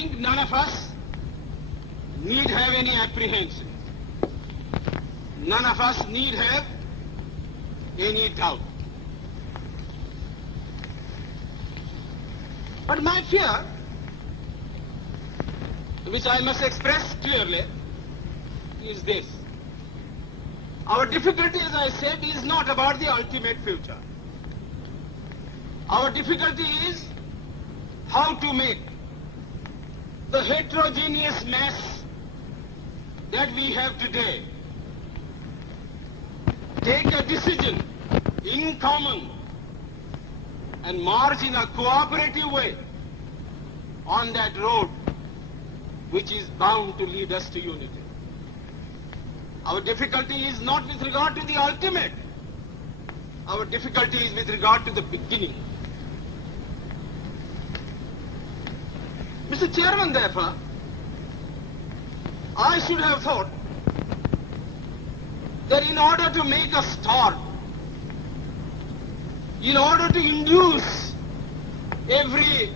think none of us need have any apprehension. None of us need have any doubt. But my fear, which I must express clearly, is this. Our difficulty, as I said, is not about the ultimate future. Our difficulty is how to make the heterogeneous mass that we have today take a decision in common and march in a cooperative way on that road which is bound to lead us to unity. Our difficulty is not with regard to the ultimate. Our difficulty is with regard to the beginning. Mr. Chairman, therefore, I should have thought that in order to make a start, in order to induce every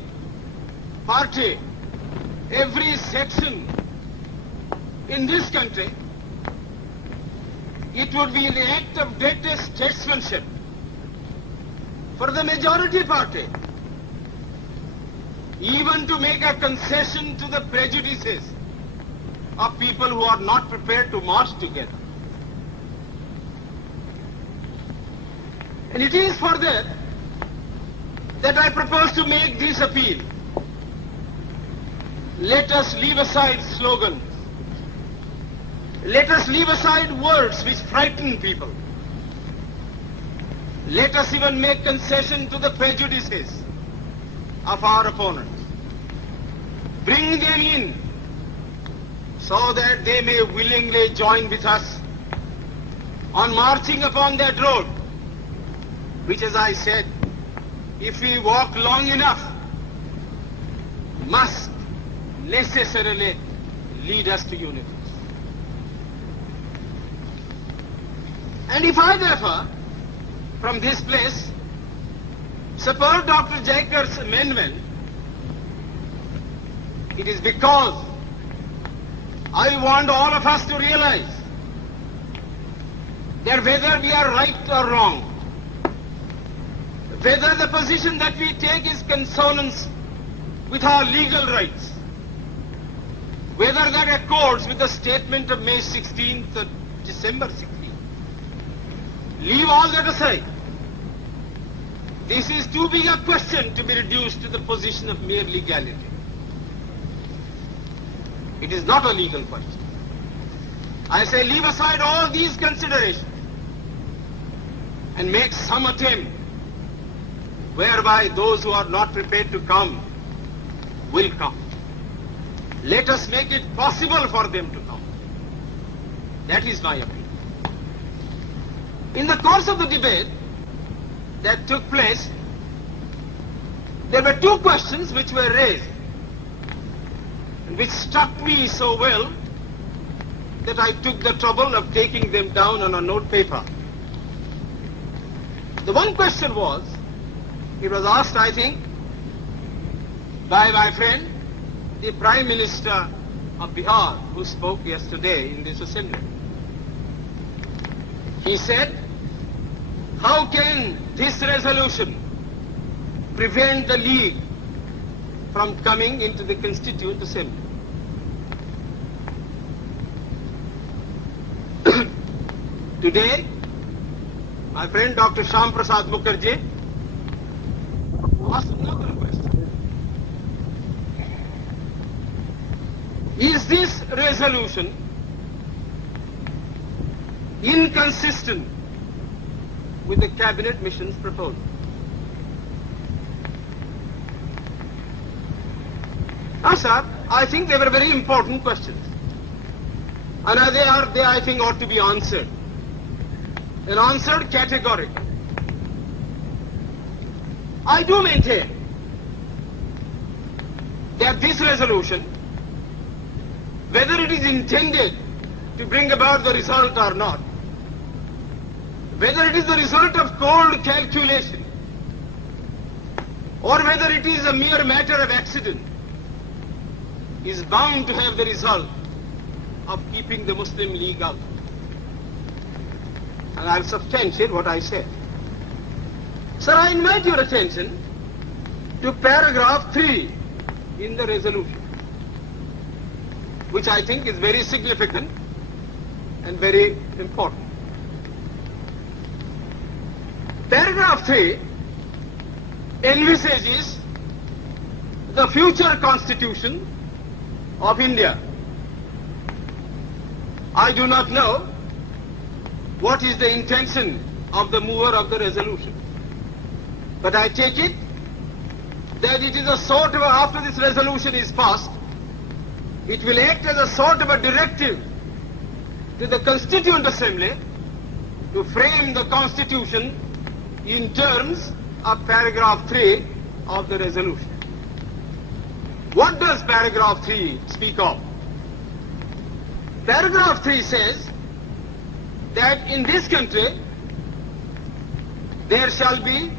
party, every section in this country, it would be the act of greatest statesmanship for the majority party even to make a concession to the prejudices of people who are not prepared to march together. And it is for that I propose to make this appeal. Let us leave aside slogans. Let us leave aside words which frighten people. Let us even make concession to the prejudices of our opponents. Bring them in so that they may willingly join with us on marching upon that road, which, as I said, if we walk long enough, must necessarily lead us to unity. And if I, therefore, from this place, support Dr. Jaikar's amendment, it is because I want all of us to realize that whether we are right or wrong, whether the position that we take is consonance with our legal rights, whether that accords with the statement of May 16th or December 16th, leave all that aside. This is too big a question to be reduced to the position of mere legality. It is not a legal question. I say leave aside all these considerations and make some attempt whereby those who are not prepared to come will come. Let us make it possible for them to come. That is my appeal. In the course of the debate that took place, there were two questions which were raised, which struck me so well that I took the trouble of taking them down on a note paper. The one question was, it was asked, I think, by my friend, the Prime Minister of Bihar, who spoke yesterday in this assembly. He said, how can this resolution prevent the League from coming into the Constituent Assembly? Today, my friend Dr. Shyam Prasad Mukherjee asked another question. Is this resolution inconsistent with the Cabinet Mission's proposal? Now, sir, I think they were very important questions. And they I think, ought to be answered. And answered categorically. I do maintain that this resolution, whether it is intended to bring about the result or not, whether it is the result of cold calculation, or whether it is a mere matter of accident, is bound to have the result of keeping the Muslim League out. And I'll substantiate what I said. Sir, I invite your attention to paragraph 3 in the resolution, which I think is very significant and very important. Paragraph 3 envisages the future constitution of India. I do not know what is the intention of the mover of the resolution, but I take it that it is a sort of, after this resolution is passed, it will act as a sort of a directive to the Constituent Assembly to frame the Constitution in terms of paragraph 3 of the resolution. What does paragraph 3 speak of? Paragraph 3 says that in this country there shall be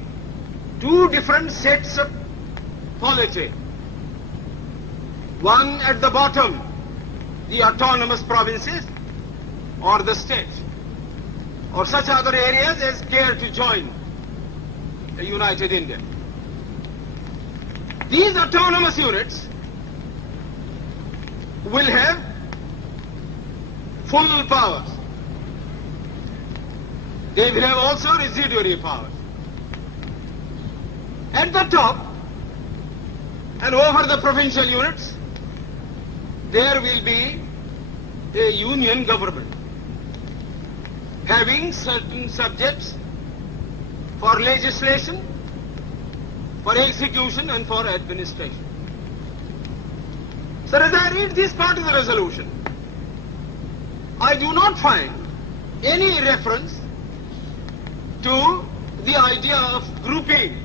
two different sets of polity. One at the bottom, the autonomous provinces or the states, or such other areas as care to join the United India. These autonomous units will have full powers. They will have also residuary powers. At the top and over the provincial units, there will be a union government having certain subjects for legislation, for execution and for administration. So as I read this part of the resolution, I do not find any reference to the idea of grouping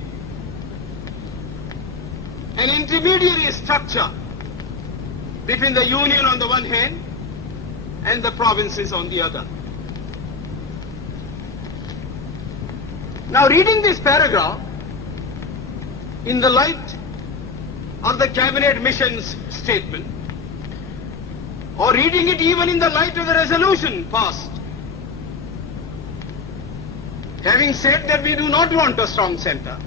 an intermediary structure between the union on the one hand and the provinces on the other. Now, reading this paragraph in the light of the cabinet mission's statement, or reading it even in the light of the resolution passed, having said that we do not want a strong center,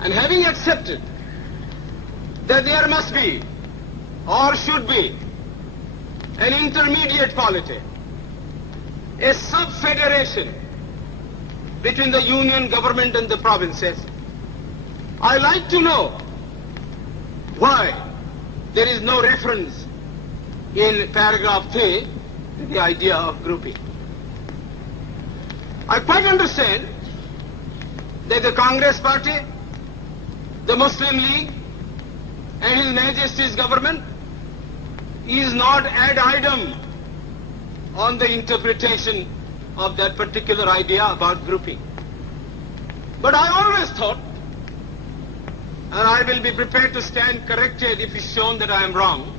and having accepted that there must be or should be an intermediate polity, a sub-federation between the union government and the provinces, I like to know why there is no reference in paragraph 3 to the idea of grouping. I quite understand that the Congress Party, the Muslim League and His Majesty's government is not ad idem on the interpretation of that particular idea about grouping. But I always thought, and I will be prepared to stand corrected if it's shown that I am wrong,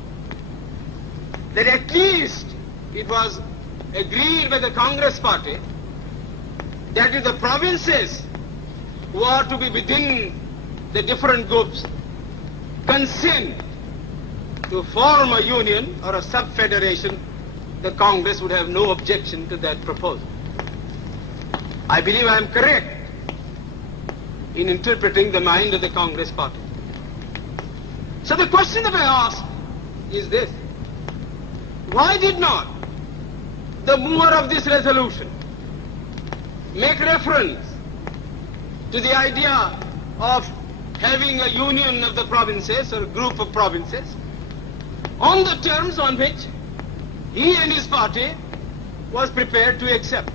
that at least it was agreed by the Congress Party that if the provinces who are to be within the different groups consent to form a union or a sub-federation, the Congress would have no objection to that proposal. I believe I am correct in interpreting the mind of the Congress Party. So the question that I ask is this: why did not the mover of this resolution make reference to the idea of having a union of the provinces or a group of provinces on the terms on which he and his party was prepared to accept?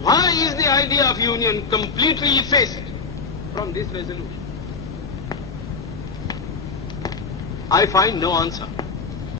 Why is the idea of union completely effaced from this resolution? I find no answer.